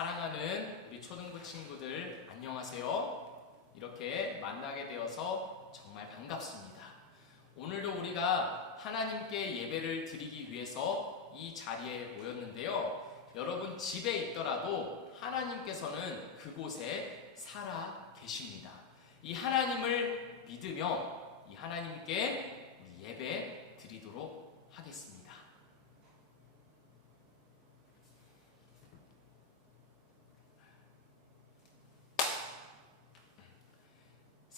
사랑하는 우리 초등부 친구들 안녕하세요. 이렇게 만나게 되어서 정말 반갑습니다. 오늘도 우리가 하나님께 예배를 드리기 위해서 이 자리에 모였는데요. 여러분 집에 있더라도 하나님께서는 그곳에 살아 계십니다. 이 하나님을 믿으며 이 하나님께 예배 드리도록 하겠습니다.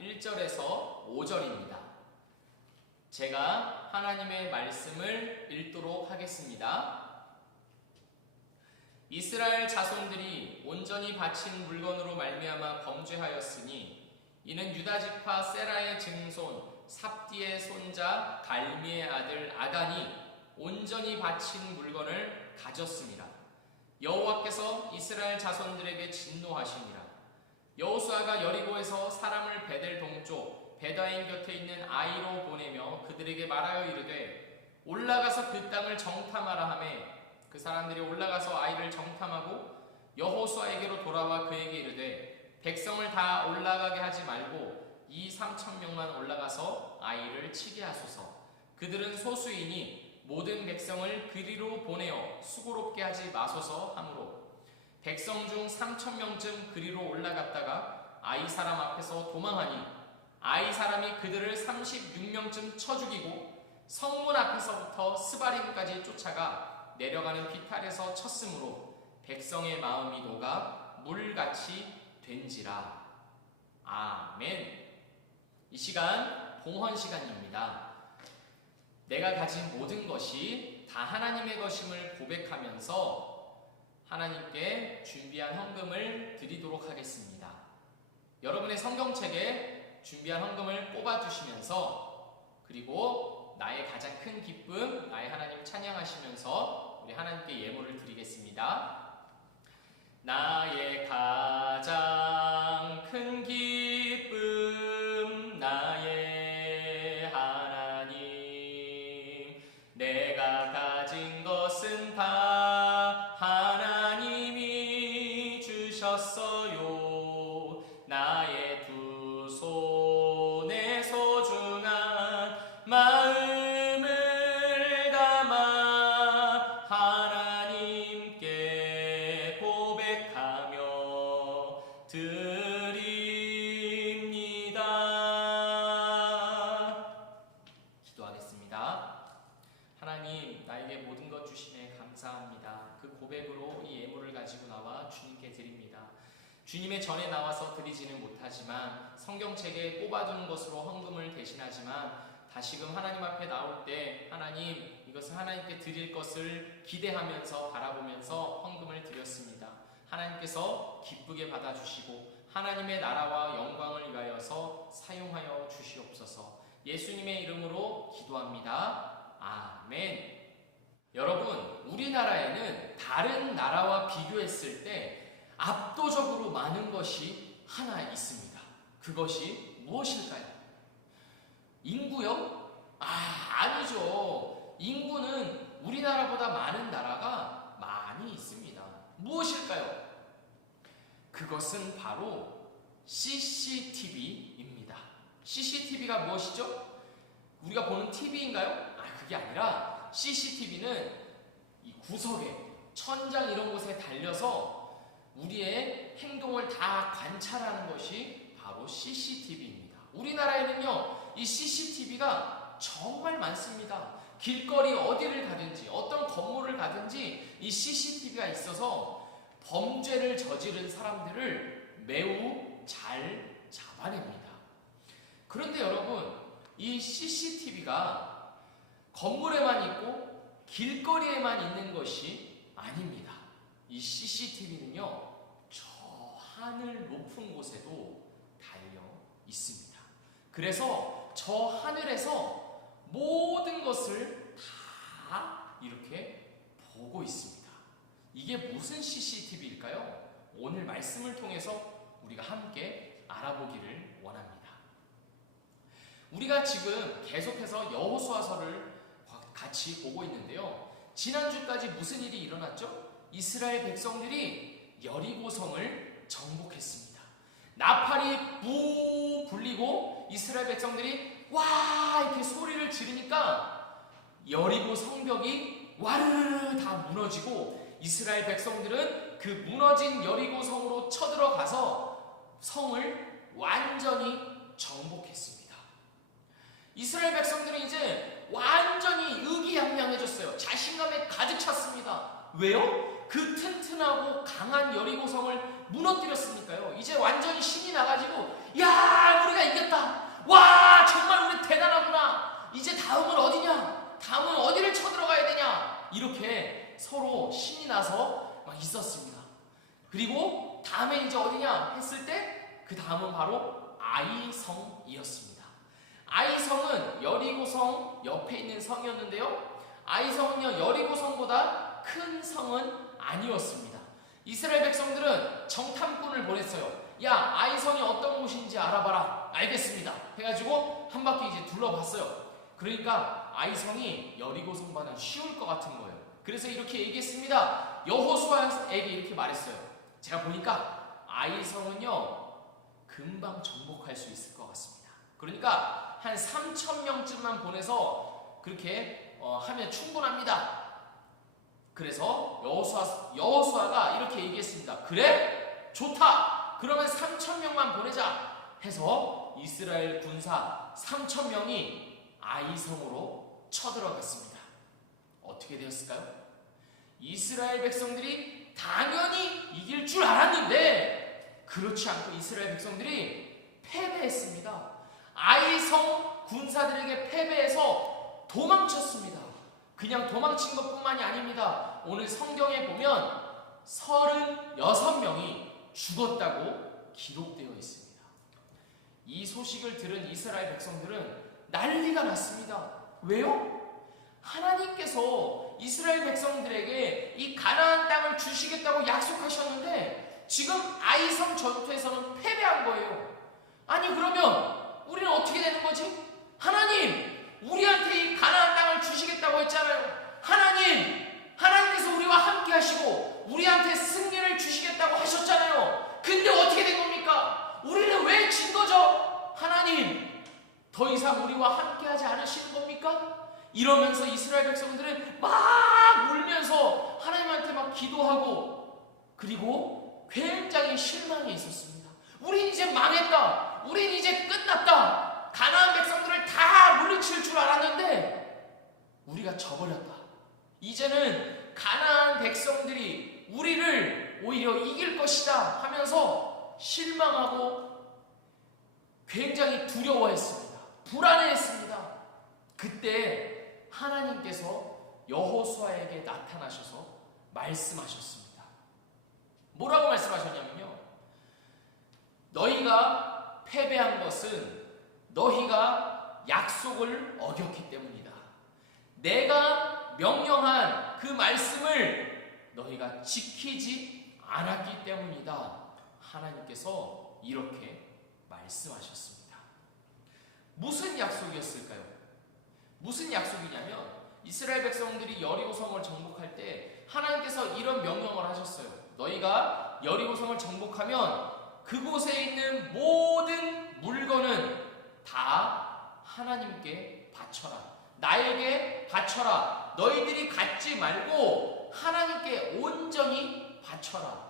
1절에서 5절입니다. 제가 하나님의 말씀을 읽도록 하겠습니다. 이스라엘 자손들이 온전히 바친 물건으로 말미암아 범죄하였으니 이는 유다 지파 세라의 증손 삽디의 손자 갈미의 아들 아간이 온전히 바친 물건을 가졌습니다. 여호와께서 이스라엘 자손들에게 진노하시니라. 여호수아가 여리고에서 사람을 베델 동쪽 베다인 곁에 있는 아이로 보내며 그들에게 말하여 이르되 올라가서 그 땅을 정탐하라 하매. 그 사람들이 올라가서 아이를 정탐하고 여호수아에게로 돌아와 그에게 이르되 백성을 다 올라가게 하지 말고 이 삼천 명만 올라가서 아이를 치게 하소서. 그들은 소수이니 모든 백성을 그리로 보내어 수고롭게 하지 마소서 하므로 백성 중 삼천 명쯤 그리로 올라갔다가 아이 사람 앞에서 도망하니 아이 사람이 그들을 36명쯤 쳐 죽이고 성문 앞에서부터 스바림까지 쫓아가 내려가는 비탈에서 쳤으므로 백성의 마음이 녹아 물같이 된지라. 아멘. 이 시간 봉헌 시간입니다. 내가 가진 모든 것이 다 하나님의 것임을 고백하면서 하나님께 준비한 헌금을 드리도록 하겠습니다. 여러분의 성경책에 준비한 헌금을 뽑아주시면서 그리고 나의 가장 큰 기쁨, 나의 하나님 찬양하시면서 우리 하나님께 예물을 드리겠습니다. 나의 가장 큰 기쁨, 나의 하나님, 내가 가진 것은 다 하나님 것으로 헌금을 대신하지만 다시금 하나님 앞에 나올 때 하나님 이것을 하나님께 드릴 것을 기대하면서 바라보면서 헌금을 드렸습니다. 하나님께서 기쁘게 받아주시고 하나님의 나라와 영광을 위하여서 사용하여 주시옵소서 예수님의 이름으로 기도합니다. 아멘. 여러분, 우리나라에는 다른 나라와 비교했을 때 압도적으로 많은 것이 하나 있습니다. 그것이 무엇일까요? 인구요? 아, 아니죠. 인구는 우리나라보다 많은 나라가 많이 있습니다. 무엇일까요? 그것은 바로 CCTV입니다. CCTV가 무엇이죠? 우리가 보는 TV인가요? 아, 그게 아니라 CCTV는 이 구석에 천장 이런 곳에 달려서 우리의 행동을 다 관찰하는 것이 바로 CCTV입니다. 우리나라에는요, 이 CCTV가 정말 많습니다. 길거리 어디를 가든지, 어떤 건물을 가든지 이 CCTV가 있어서 범죄를 저지른 사람들을 매우 잘 잡아냅니다. 그런데 여러분, 이 CCTV가 건물에만 있고 길거리에만 있는 것이 아닙니다. 이 CCTV는요, 저 하늘 높은 곳에도 달려 있습니다. 그래서 저 하늘에서 모든 것을 다 이렇게 보고 있습니다. 이게 무슨 CCTV일까요? 오늘 말씀을 통해서 우리가 함께 알아보기를 원합니다. 우리가 지금 계속해서 여호수아서를 같이 보고 있는데요. 지난주까지 무슨 일이 일어났죠? 이스라엘 백성들이 여리고성을 정복했습니다. 나팔이 부 이스라엘 백성들이 와 이렇게 소리를 지르니까 여리고 성벽이 와르르 다 무너지고 이스라엘 백성들은 그 무너진 여리고 성으로 쳐들어가서 성을 완전히 정복했습니다. 이스라엘 백성들은 이제 완전히 의기양양해졌어요. 자신감에 가득 찼습니다. 왜요? 그 튼튼하고 강한 여리고성을 무너뜨렸으니까요. 이제 완전히 신이 나가지고 야 우리가 이겼다. 와 정말 우리 대단하구나. 이제 다음은 어디냐? 다음은 어디를 쳐들어가야 되냐? 이렇게 서로 신이 나서 막 있었습니다. 그리고 다음에 이제 어디냐 했을 때 그 다음은 바로 아이성이었습니다. 아이성은 여리고성 옆에 있는 성이었는데요. 아이성은요 여리고성보다 큰 성은 아니었습니다. 이스라엘 백성들은 정탐꾼을 보냈어요. 야 아이성이 어떤 곳인지 알아봐라. 알겠습니다. 해가지고 한 바퀴 이제 둘러봤어요. 그러니까 아이성이 여리고성보다는 쉬울 것 같은 거예요. 그래서 이렇게 얘기했습니다. 여호수아에게 이렇게 말했어요. 제가 보니까 아이성은요 금방 정복할 수 있을 것 같습니다. 그러니까 한 3천 명쯤만 보내서 그렇게 어, 하면 충분합니다. 그래서 여호수아 여호수아가 이렇게 얘기했습니다. 그래? 좋다. 그러면 3천 명만 보내자 해서 이스라엘 군사 3천 명이 아이성으로 쳐들어갔습니다. 어떻게 되었을까요? 이스라엘 백성들이 당연히 이길 줄 알았는데 그렇지 않고 이스라엘 백성들이 패배했습니다. 아이성 군사들에게 패배해서 도망쳤습니다. 그냥 도망친 것 뿐만이 아닙니다. 오늘 성경에 보면 36명이 죽었다고 기록되어 있습니다. 이 소식을 들은 이스라엘 백성들은 난리가 났습니다. 왜요? 하나님께서 이스라엘 백성들에게 이 가나안 땅을 주시겠다고 약속하셨는데 지금 아이성 전투에서는 패배한 거예요. 아니 그러면 우리는 어떻게 되는 거지? 하나님, 우리한테 이 가나안 땅을 주시겠다고 했잖아요. 하나님, 하나님께서 우리와 함께 하시고 우리한테 승리를 주시겠다고 하셨잖아요. 근데 어떻게 된 겁니까? 우리는 왜 진 거죠? 하나님, 더 이상 우리와 함께 하지 않으시는 겁니까? 이러면서 이스라엘 백성들은 막 울면서 하나님한테 막 기도하고 그리고 굉장히 실망해 있었습니다. 우린 이제 망했다. 우린 이제 끝났다. 가나안 백성들을 다 물리칠 줄 알았는데 우리가 져버렸다. 이제는 가나안 백성들이 우리를 오히려 이길 것이다 하면서 실망하고 굉장히 두려워했습니다. 불안해했습니다. 그때 하나님께서 여호수아에게 나타나셔서 말씀하셨습니다. 뭐라고 말씀하셨냐면요. 너희가 패배한 것은 너희가 약속을 어겼기 때문이다. 내가 명령한 그 말씀을 너희가 지키지 않았기 때문이다. 하나님께서 이렇게 말씀하셨습니다. 무슨 약속이었을까요? 무슨 약속이냐면 이스라엘 백성들이 여리고 성을 정복할 때 하나님께서 이런 명령을 하셨어요. 너희가 여리고 성을 정복하면 그곳에 있는 모든 물건은 다 하나님께 바쳐라. 나에게 바쳐라. 너희들이 갖지 말고 하나님께 온전히 바쳐라.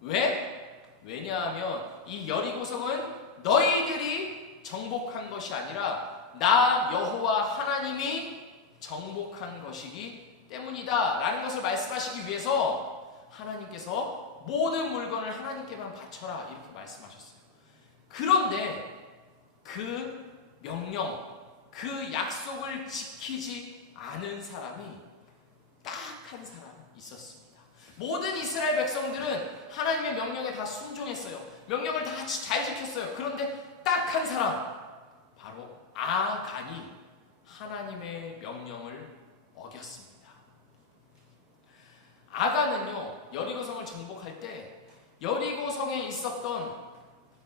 왜? 왜냐하면 이 여리고성은 너희들이 정복한 것이 아니라 나 여호와 하나님이 정복한 것이기 때문이다. 라는 것을 말씀하시기 위해서 하나님께서 모든 물건을 하나님께만 바쳐라. 이렇게 말씀하셨어요. 그런데 그 명령, 그 약속을 지키지 않은 사람이 딱 한 사람 있었습니다. 모든 이스라엘 백성들은 하나님의 명령에 다 순종했어요. 명령을 다 잘 지켰어요. 그런데 딱 한 사람, 바로 아간이 하나님의 명령을 어겼습니다. 아간은요, 여리고성을 정복할 때 여리고성에 있었던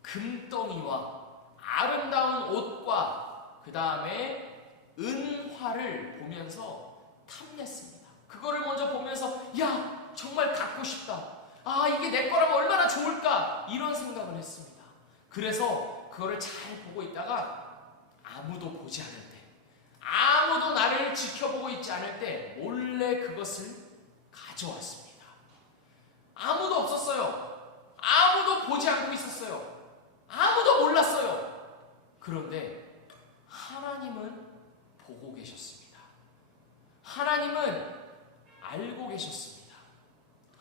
금덩이와 아름다운 옷과 그 다음에 은화를 보면서 탐냈습니다. 그거를 먼저 보면서 야 정말 갖고 싶다. 아 이게 내 거라면 얼마나 좋을까 이런 생각을 했습니다. 그래서 그거를 잘 보고 있다가 아무도 보지 않을 때, 아무도 나를 지켜보고 있지 않을 때 몰래 그것을 가져왔습니다. 아무도 없었어요. 아무도 보지 않고 있었어요. 아무도 몰랐어요. 그런데 하나님은 보고 계셨습니다. 하나님은 알고 계셨습니다.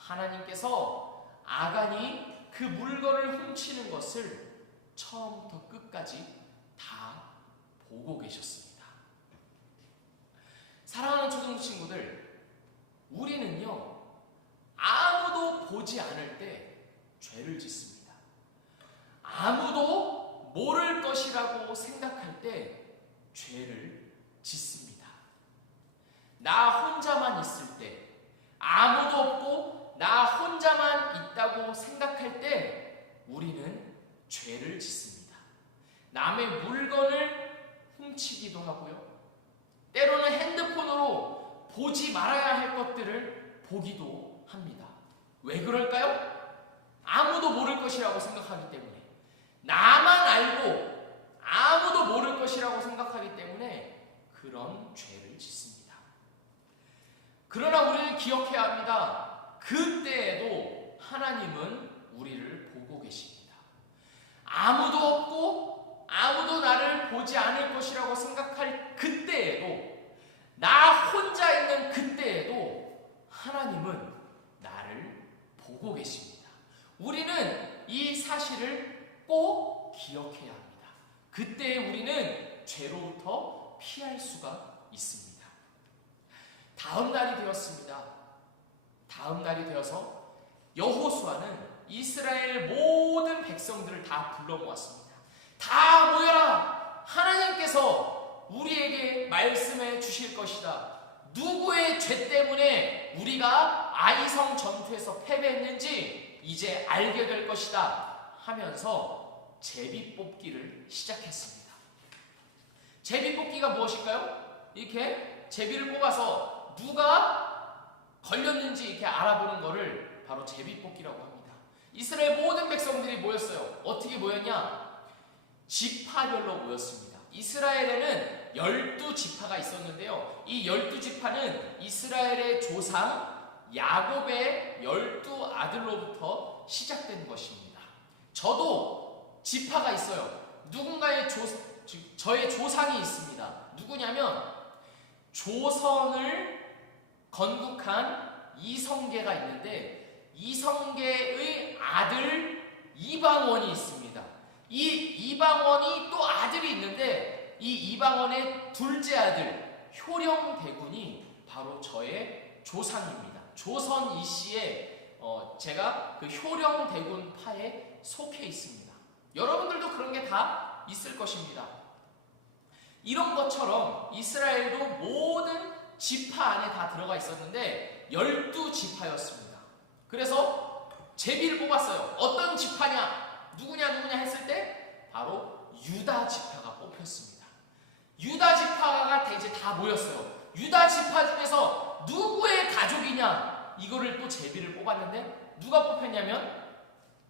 하나님께서 아간이 그 물건을 훔치는 것을 처음부터 끝까지 다 보고 계셨습니다. 사랑하는 초등 친구들, 우리는요, 아무도 보지 않을 때 죄를 짓습니다. 아무도 모를 것이라고 생각할 때 죄를 짓습니다. 나 혼자만 있을 때, 아무도 없고 나 혼자만 있다고 생각할 때 우리는 죄를 짓습니다. 남의 물건을 훔치기도 하고요. 때로는 핸드폰으로 보지 말아야 할 것들을 보기도 합니다. 왜 그럴까요? 아무도 모를 것이라고 생각하기 때문에. 나만 알고 아무도 모를 것이라고 생각하기 때문에 그런 죄를 짓습니다. 그러나 우리는 기억해야 합니다. 그때에도 하나님은 우리를 보고 계십니다. 아무도 없고 아무도 나를 보지 않을 것이라고 생각할 그때에도 나 혼자 있는 그때에도 하나님은 나를 보고 계십니다. 우리는 이 사실을 꼭 기억해야 합니다. 그때 우리는 죄로부터 피할 수가 있습니다. 다음 날이 되었습니다. 다음 날이 되어서 여호수아는 이스라엘 모든 백성들을 다 불러 모았습니다. 다 모여라! 하나님께서 우리에게 말씀해 주실 것이다. 누구의 죄 때문에 우리가 아이성 전투에서 패배했는지 이제 알게 될 것이다 하면서 제비 뽑기를 시작했습니다. 제비 뽑기가 무엇일까요? 이렇게 제비를 뽑아서 누가 걸렸는지 이렇게 알아보는 것을 바로 제비 뽑기라고 합니다. 이스라엘 모든 백성들이 모였어요. 어떻게 모였냐? 지파별로 모였습니다. 이스라엘에는 열두 지파가 있었는데요. 이 열두 지파는 이스라엘의 조상 야곱의 열두 아들로부터 시작된 것입니다. 저도 지파가 있어요. 누군가의 조, 저의 조상이 있습니다. 누구냐면 조선을 건국한 이성계가 있는데 이성계의 아들 이방원이 있습니다. 이 이방원이 또 아들이 있는데 이 이방원의 둘째 아들 효령대군이 바로 저의 조상입니다. 조선 이씨의 어, 제가 그 효령대군 파에 속해 있습니다. 여러분들도 그런 게 다 있을 것입니다. 이런 것처럼 이스라엘도 모든 지파 안에 다 들어가 있었는데 열두 지파였습니다. 그래서 제비를 뽑았어요. 어떤 지파냐? 누구냐 누구냐 했을 때 바로 유다 지파가 뽑혔습니다. 유다 지파가 이제 다 모였어요. 유다 지파 중에서 누구의 가족이냐? 이거를 또 제비를 뽑았는데 누가 뽑혔냐면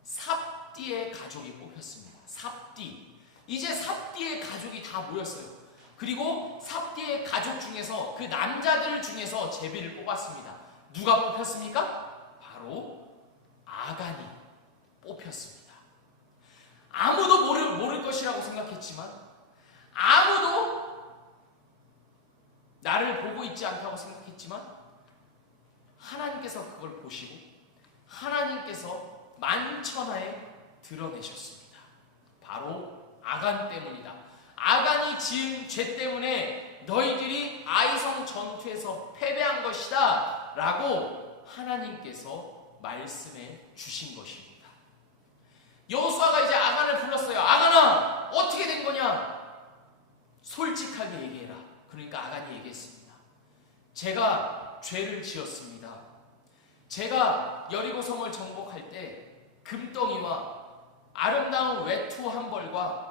삽디의 가족이 뽑혔습니다. 삽디. 이제 삽디의 가족이 다 모였어요. 그리고 삽디의 가족 중에서 그 남자들 중에서 제비를 뽑았습니다. 누가 뽑혔습니까? 바로 아간이 뽑혔습니다. 아무도 모를, 모를 것이라고 생각했지만 아무도 나를 보고 있지 않다고 생각했지만 하나님께서 그걸 보시고 하나님께서 만천하에 드러내셨습니다. 바로 아간 때문이다. 아간이 지은 죄 때문에 너희들이 아이성 전투에서 패배한 것이다. 라고 하나님께서 말씀해 주신 것입니다. 여호수아가 이제 아간을 불렀어요. 아간아, 어떻게 된 거냐? 솔직하게 얘기해라. 그러니까 아간이 얘기했습니다. 제가 죄를 지었습니다. 제가 여리고 성을 정복할 때 금덩이와 아름다운 외투 한 벌과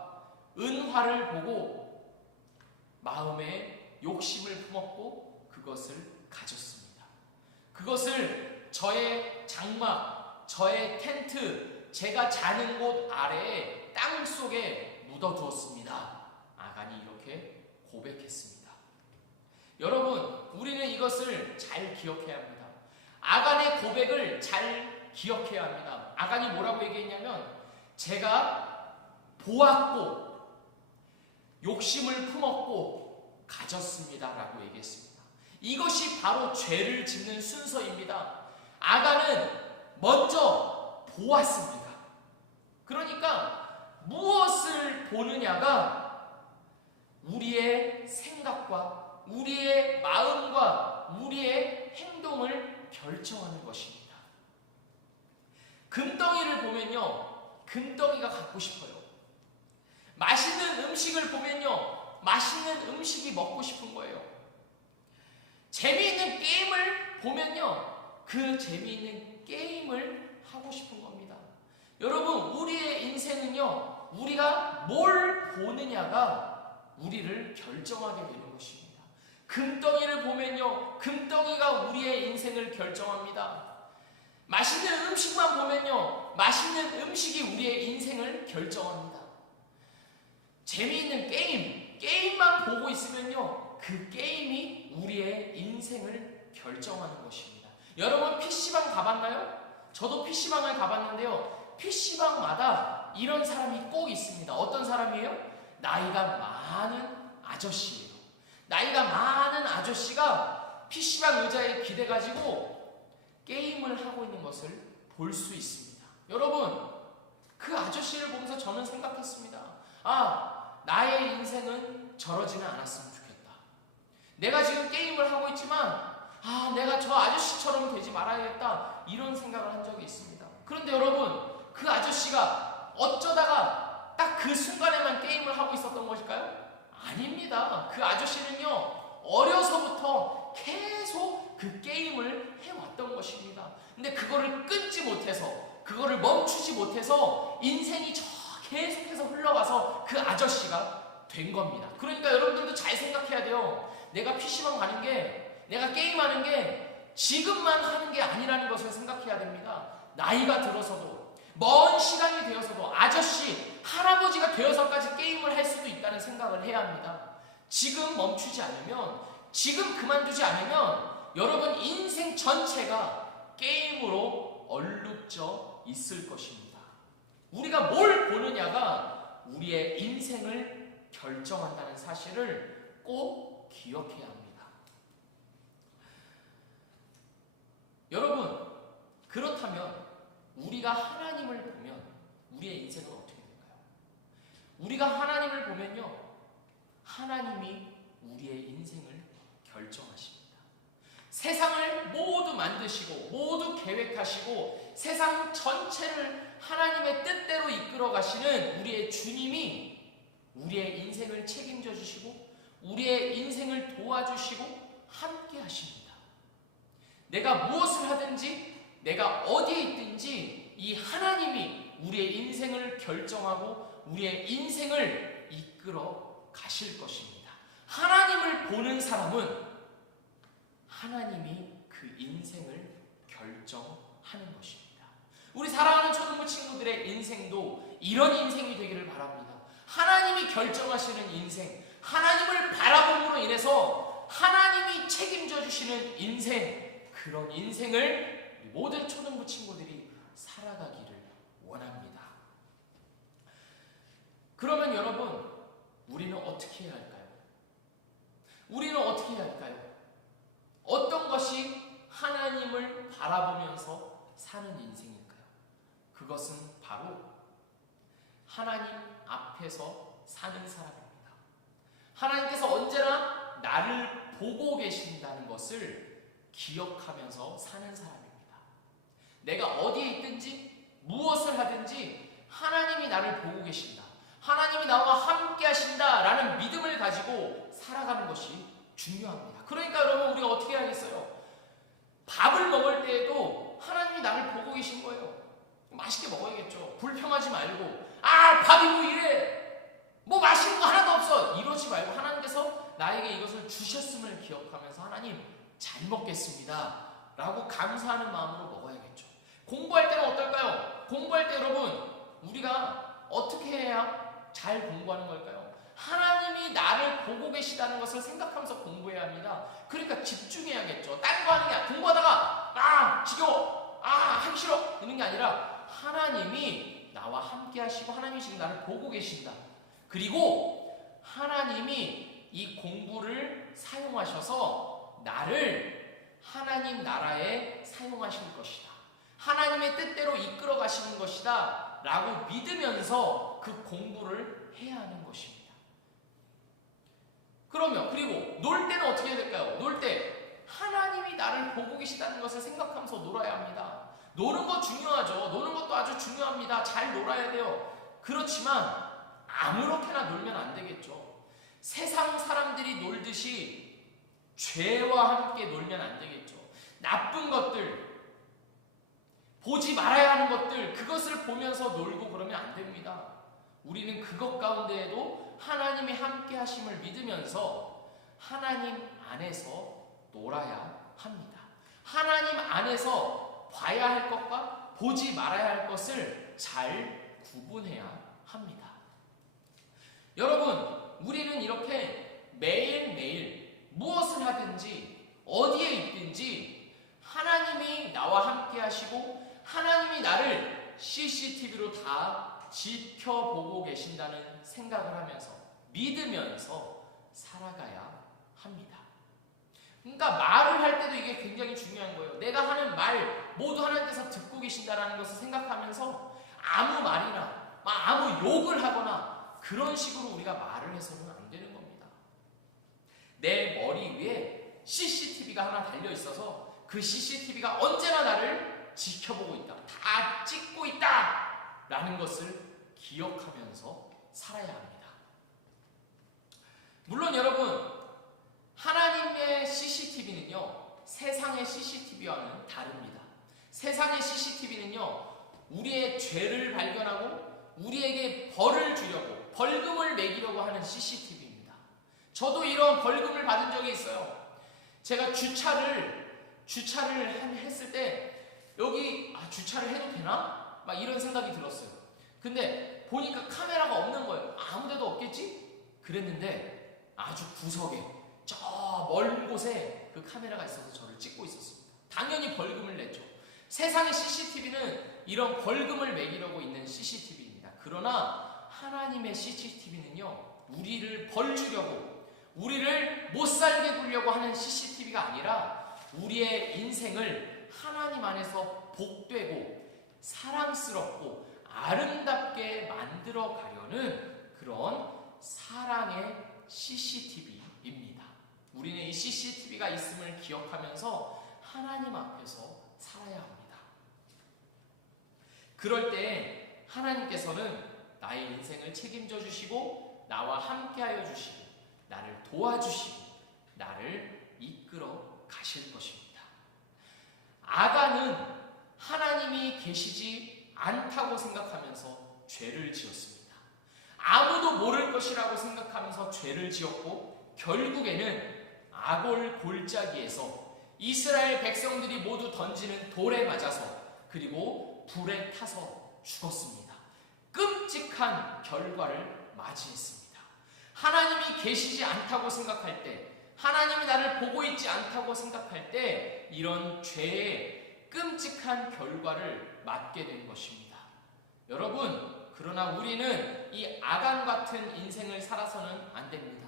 은화를 보고 마음에 욕심을 품었고 그것을 가졌습니다. 그것을 저의 장막, 저의 텐트, 제가 자는 곳 아래에 땅 속에 묻어두었습니다. 아간이 이렇게 고백했습니다. 여러분, 우리는 이것을 잘 기억해야 합니다. 아간의 고백을 잘 기억해야 합니다. 아간이 뭐라고 얘기했냐면, 제가 보았고, 욕심을 품었고, 가졌습니다. 라고 얘기했습니다. 이것이 바로 죄를 짓는 순서입니다. 아간은 먼저 보았습니다. 그러니까 무엇을 보느냐가 우리의 생각과 우리의 마음과 우리의 행동을 결정하는 것입니다. 금덩이를 보면요, 금덩이가 갖고 싶어요. 맛있는 음식을 보면요, 맛있는 음식이 먹고 싶은 거예요. 재미있는 게임을 보면요, 그 재미있는 게임을 하고 싶은 겁니다. 여러분, 우리의 인생은요, 우리가 뭘 보느냐가 우리를 결정하게 되는 것입니다. 금덩이를 보면요, 금덩이가 우리의 인생을 결정합니다. 맛있는 음식만 보면요, 맛있는 음식이 우리의 인생을 결정합니다. 재미있는 게임, 게임만 보고 있으면요, 그 게임이 우리의 인생을 결정하는 것입니다. 여러분, PC방 가봤나요? 저도 PC방을 가봤는데요, PC방마다 이런 사람이 꼭 있습니다. 어떤 사람이에요? 나이가 많은 아저씨예요. 나이가 많은 아저씨가 PC방 의자에 기대가지고 게임을 하고 있는 것을 볼 수 있습니다. 여러분, 그 아저씨를 보면서 저는 생각했습니다. 아, 나의 인생은 저러지는 않았으면 좋겠다. 내가 지금 게임을 하고 있지만, 아, 내가 저 아저씨처럼 되지 말아야겠다. 이런 생각을 한 적이 있습니다. 그런데 여러분, 그 아저씨가 어쩌다가 딱 그 순간에만 게임을 하고 있었던 것일까요? 아닙니다. 그 아저씨는요, 어려서부터 계속 그 게임을 해왔던 것입니다. 근데 그거를 끊지 못해서, 그거를 멈추지 못해서 인생이 저 계속해서 흘러가서 그 아저씨가 된 겁니다. 그러니까 여러분들도 잘 생각해야 돼요. 내가 PC방 가는 게, 내가 게임하는 게 지금만 하는 게 아니라는 것을 생각해야 됩니다. 나이가 들어서도, 먼 시간이 되어서도 아저씨, 할아버지가 되어서까지 게임을 할 수도 있다는 생각을 해야 합니다. 지금 멈추지 않으면, 지금 그만두지 않으면 여러분 인생 전체가 게임으로 얼룩져 있을 것입니다. 우리가 뭘 보느냐가 우리의 인생을 결정한다는 사실을 꼭 기억해야 합니다. 여러분, 그렇다면 우리가 하나님을 보면 우리의 인생은 어떻게 될까요? 우리가 하나님을 보면요. 하나님이 우리의 인생을 결정하십니다. 세상을 모두 만드시고 모두 계획하시고 세상 전체를 하나님의 뜻대로 이끌어 가시는 우리의 주님이 우리의 인생을 책임져 주시고 우리의 인생을 도와주시고 함께 하십니다. 내가 무엇을 하든지 내가 어디에 있든지 이 하나님이 우리의 인생을 결정하고 우리의 인생을 이끌어 가실 것입니다. 하나님을 보는 사람은 하나님이 그 인생을 결정하는 것입니다. 우리 사랑하는 초등부 친구들의 인생도 이런 인생이 되기를 바랍니다. 하나님이 결정하시는 인생, 하나님을 바라봄으로 인해서 하나님이 책임져 주시는 인생, 그런 인생을 모든 초등부 친구들이 살아가기를 원합니다. 그러면 여러분, 우리는 어떻게 해야 할까요? 우리는 어떻게 해야 할까요? 어떤 것이 하나님을 바라보면서 사는 인생일까요? 그것은 바로 하나님 앞에서 사는 사람입니다. 하나님께서 언제나 나를 보고 계신다는 것을 기억하면서 사는 사람입니다. 내가 어디에 있든지 무엇을 하든지 하나님이 나를 보고 계신다. 하나님이 나와 함께 하신다라는 믿음을 가지고 살아가는 것이 중요합니다. 그러니까 여러분 우리가 어떻게 해야겠어요? 밥을 먹을 때에도 하나님이 나를 보고 계신 거예요. 맛있게 먹어야겠죠. 불평하지 말고 아 밥이 뭐 이래 뭐 맛있는 거 하나도 없어 이러지 말고 하나님께서 나에게 이것을 주셨음을 기억하면서 하나님 잘 먹겠습니다 라고 감사하는 마음으로 먹어야겠죠. 공부할 때는 어떨까요? 공부할 때 여러분 우리가 어떻게 해야 잘 공부하는 걸까요? 하나님이 나를 보고 계시다는 것을 생각하면서 공부해야 합니다. 그러니까 집중해야겠죠. 딴 거 하는 게 공부하다가 아 지겨워 아 하기 싫어 이런 게 아니라 하나님이 나와 함께 하시고 하나님이 지금 나를 보고 계신다. 그리고 하나님이 이 공부를 사용하셔서 나를 하나님 나라에 사용하실 것이다. 하나님의 뜻대로 이끌어 가시는 것이다. 라고 믿으면서 그 공부를 해야 하는 것입니다. 그러면 그리고 놀 때는 어떻게 해야 될까요? 놀 때 하나님이 나를 보고 계시다는 것을 생각하면서 놀아야 합니다. 노는 거 중요하죠. 노는 것도 아주 중요합니다. 잘 놀아야 돼요. 그렇지만 아무렇게나 놀면 안 되겠죠. 세상 사람들이 놀듯이 죄와 함께 놀면 안 되겠죠. 나쁜 것들, 보지 말아야 하는 것들, 그것을 보면서 놀고 그러면 안 됩니다. 우리는 그것 가운데에도 하나님이 함께 하심을 믿으면서 하나님 안에서 놀아야 합니다. 하나님 안에서 봐야 할 것과 보지 말아야 할 것을 잘 구분해야 합니다. 여러분, 우리는 이렇게 매일매일 무엇을 하든지 어디에 있든지 하나님이 나와 함께 하시고 하나님이 나를 CCTV로 다 지켜보고 계신다는 생각을 하면서 믿으면서 살아가야 합니다. 그러니까 말을 할 때도 이게 굉장히 중요한 거예요. 내가 하는 말 모두 하나님께서 듣고 계신다라는 것을 생각하면서 아무 말이나 아무 욕을 하거나 그런 식으로 우리가 말을 해서는 안 되는 겁니다. 내 머리 위에 CCTV가 하나 달려 있어서 그 CCTV가 언제나 나를 지켜보고 있다. 다 찍고 있다. 라는 것을 기억하면서 살아야 합니다. 물론 여러분, 하나님의 CCTV는요, 세상의 CCTV와는 다릅니다. 세상의 CCTV는요, 우리의 죄를 발견하고 우리에게 벌을 주려고, 벌금을 매기려고 하는 CCTV입니다. 저도 이런 벌금을 받은 적이 있어요. 제가 주차를, 주차를 한- 했을 때, 여기, 아, 주차를 해도 되나? 막 이런 생각이 들었어요. 근데 보니까 카메라가 없는 거예요. 아무 데도 없겠지? 그랬는데 아주 구석에 저먼 곳에 그 카메라가 있어서 저를 찍고 있었습니다. 당연히 벌금을 냈죠. 세상의 CCTV는 이런 벌금을 매기려고 있는 CCTV입니다. 그러나 하나님의 CCTV는요, 우리를 벌 주려고, 우리를 못 살게 굴려고 하는 CCTV가 아니라 우리의 인생을 하나님 안에서 복되고 사랑스럽고 아름답게 만들어 가려는 그런 사랑의 CCTV입니다. 우리는 이 CCTV가 있음을 기억하면서 하나님 앞에서 살아야 합니다. 그럴 때 하나님께서는 나의 인생을 책임져 주시고 나와 함께하여 주시고 나를 도와주시고 나를 이끌어 가실 것입니다. 아가는 하나님이 계시지 않다고 생각하면서 죄를 지었습니다. 아무도 모를 것이라고 생각하면서 죄를 지었고 결국에는 아골 골짜기에서 이스라엘 백성들이 모두 던지는 돌에 맞아서 그리고 불에 타서 죽었습니다. 끔찍한 결과를 맞이했습니다. 하나님이 계시지 않다고 생각할 때, 하나님이 나를 보고 있지 않다고 생각할 때, 이런 죄의 끔찍한 결과를 맞게 된 것입니다. 여러분, 그러나 우리는 이 아간 같은 인생을 살아서는 안 됩니다.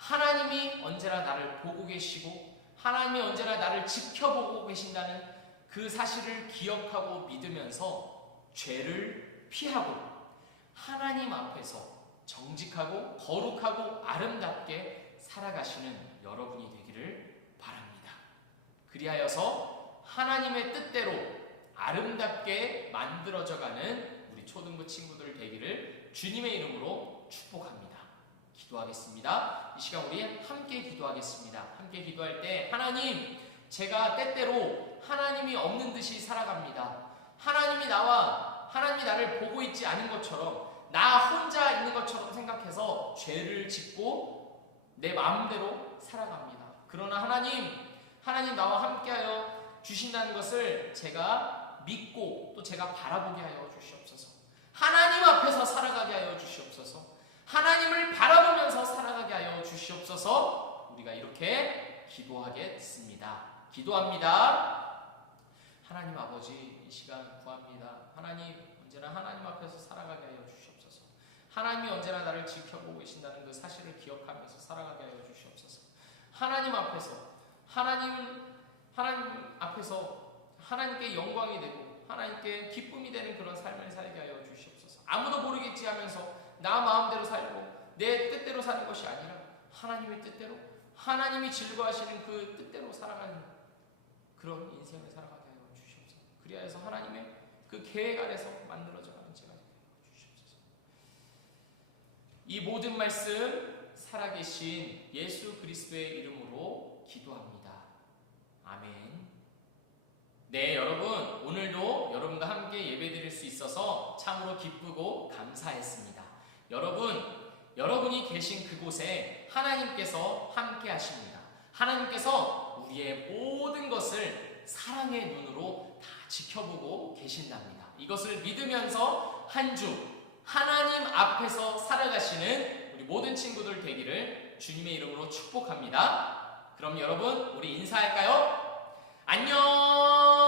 하나님이 언제나 나를 보고 계시고 하나님이 언제나 나를 지켜보고 계신다는 그 사실을 기억하고 믿으면서 죄를 피하고 하나님 앞에서 정직하고 거룩하고 아름답게 살아가시는 여러분이 되기를 바랍니다. 그리하여서 하나님의 뜻대로 아름답게 만들어져가는 우리 초등부 친구들 되기를 주님의 이름으로 축복합니다. 기도하겠습니다. 이 시간 우리 함께 기도하겠습니다. 함께 기도할 때 하나님, 제가 때때로 하나님이 없는 듯이 살아갑니다. 하나님이 나와 하나님이 나를 보고 있지 않은 것처럼 나 혼자 있는 것처럼 생각해서 죄를 짓고 내 마음대로 살아갑니다. 그러나 하나님, 하나님 나와 함께하여 주신다는 것을 제가 믿고 또 제가 바라보게 하여 주시옵소서. 하나님 앞에서 살아가게 하여 주시옵소서. 하나님을 바라보면서 살아가게 하여 주시옵소서. 우리가 이렇게 기도하겠습니다. 기도합니다. 하나님 아버지 이 시간 구합니다. 하나님 언제나 하나님 앞에서 살아가게 하여 주시옵소서. 하나님이 언제나 나를 지켜보고 계신다는 그 사실을 기억하면서 살아가게 하여 주시옵소서. 하나님 앞에서 하나님 하나님 앞에서 하나님께 영광이 되고 하나님께 기쁨이 되는 그런 삶을 살게 하여 주시옵소서. 아무도 모르겠지 하면서 나 마음대로 살고 내 뜻대로 사는 것이 아니라 하나님의 뜻대로 하나님이 즐거워하시는 그 뜻대로 살아가는 그런 인생을 살아가게 하여 주시옵소서. 그리하여서 하나님의 그 계획 아래서 만들어져가는 제가 되게 주시옵소서. 이 모든 말씀 살아계신 예수 그리스도의 이름으로 기도합니다. 아멘. 네, 여러분 오늘도 여러분과 함께 예배드릴 수 있어서 참으로 기쁘고 감사했습니다. 여러분, 여러분이 계신 그곳에 하나님께서 함께 하십니다. 하나님께서 우리의 모든 것을 사랑의 눈으로 다 지켜보고 계신답니다. 이것을 믿으면서 한 주 하나님 앞에서 살아가시는 우리 모든 친구들 되기를 주님의 이름으로 축복합니다. 그럼 여러분, 우리 인사할까요? 안녕!